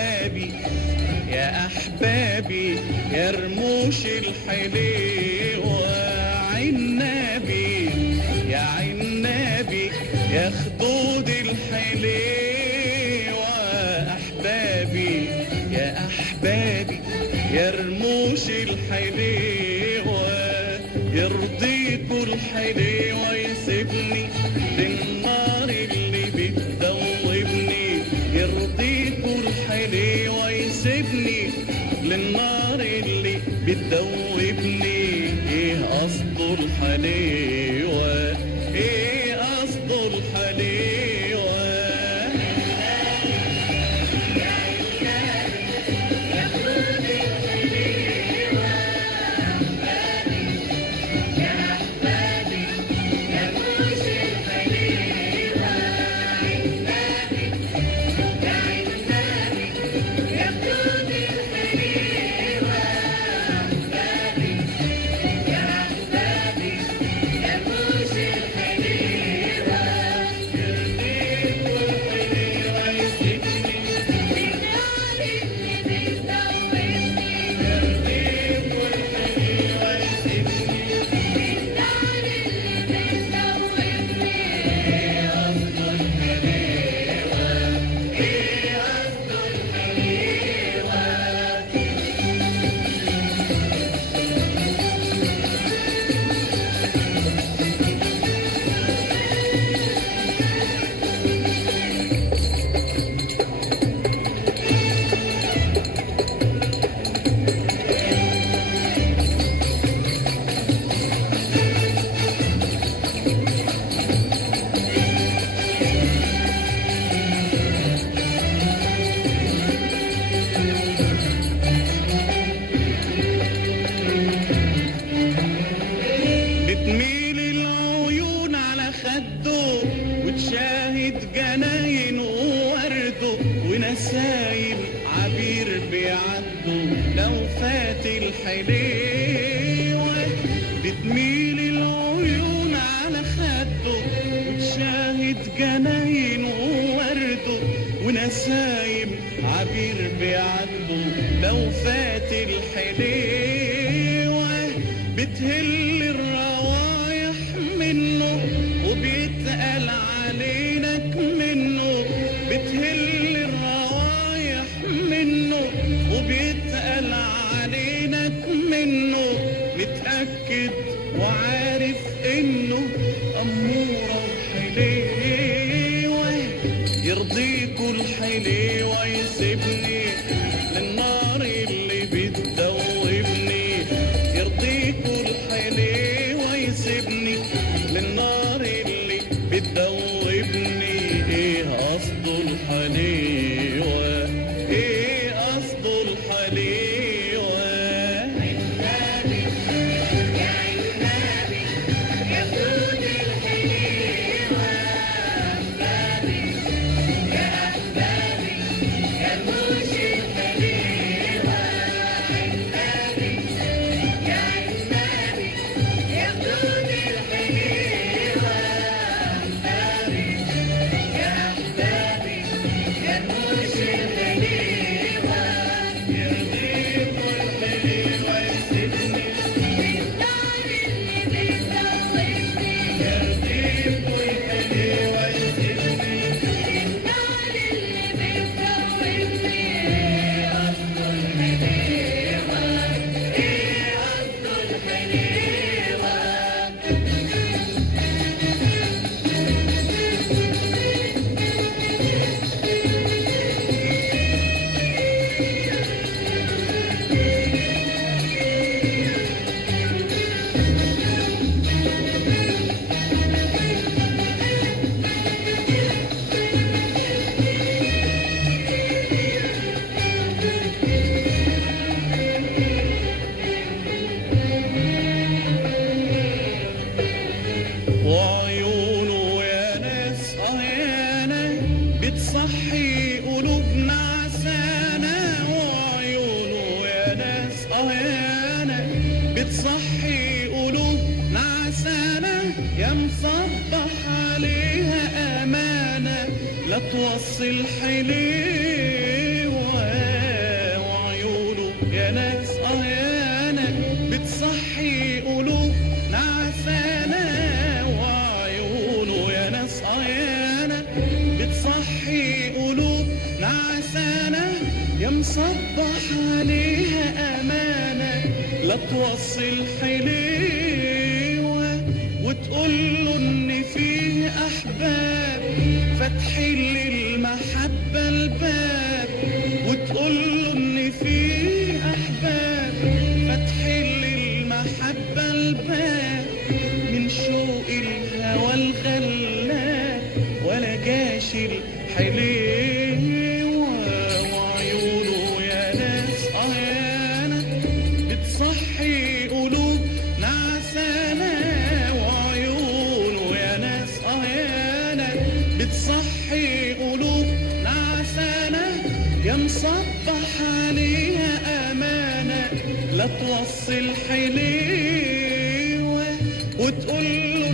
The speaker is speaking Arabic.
أحبابي يا أحبابي يا رموش الحليوة، عنابي يا عنابي يا خدود الحليوة، أحبابي يا أحبابي يا رموش الحليوة، يرضيكوا الحليوة يسيبني للنار اللي بتدوبني، يرضيكوا الحليوة يسيبني للنار اللي بتدوبني. ايه قصده الحليوة؟ ايه قصده الحليوة؟ وتشاهد جناين وورده ونسايم عبير بيعدوا، لو فات الحليوة بتميل العيون على خده، وتشاهد جناين وورده ونسايم عبير بيعدوا، لو فات الحليوة بتهل الروايح منه وبيتقال علينك منه، بتهل الروايح منه وبيتقال علينك منه، متأكد وعارف انه أمورة وحليوة، يرضيكوا الحليوة يسيبني للنار اللي بتدوبني، يرضيكوا الحليوة يسيبني للنار اللي بتدوبني. ايه قصده الحليوة؟ ايه قصده الحليوة؟ عنابي يا عنابي يا خدود الحليوة، أحبابي يا أحبابي يا رموش الحليوة، عنابي يا عنابي يا خدود الحليوة، أحبابي يا أحبابي يا رموش الحليوة، يرضيكوا الحليوة يسيبني للنار اللي بتدوبني، يرضيكوا الحليوة يسيبني للنار اللي بتدوبني. ايه قصده الحليوة؟ ايه قصده الحليوة؟ وعيونه يا ناس يانا بتصحي قلوبنا عسانة، وعيونه يا ناس يانا بتصحي قلوبنا عسانة، يا مصبح عليها أمانة لا توصل حليوة، يا ناس يا ناس بتصحي قلوب نعسانة وعيونه يا ناس يا ناس بتصحي قلوب نعسانة يا مصبح عليها أمانة لا توصل حليوة وتقول له إن فيه أحباب فاتحين للمحبة الباب وتقول له إن فيه أحباب فاتحين للمحبة الباب من شوق الهوى الغلاب ولا جاش الحليوة وعيونه يا ناس يا ناس بتصحي قلوب نعسانة وعيونه يا ناس يا ناس بتصحي قلوب نعسانة يا مصبح عليها أمانة لا توصل حليوة وتقول له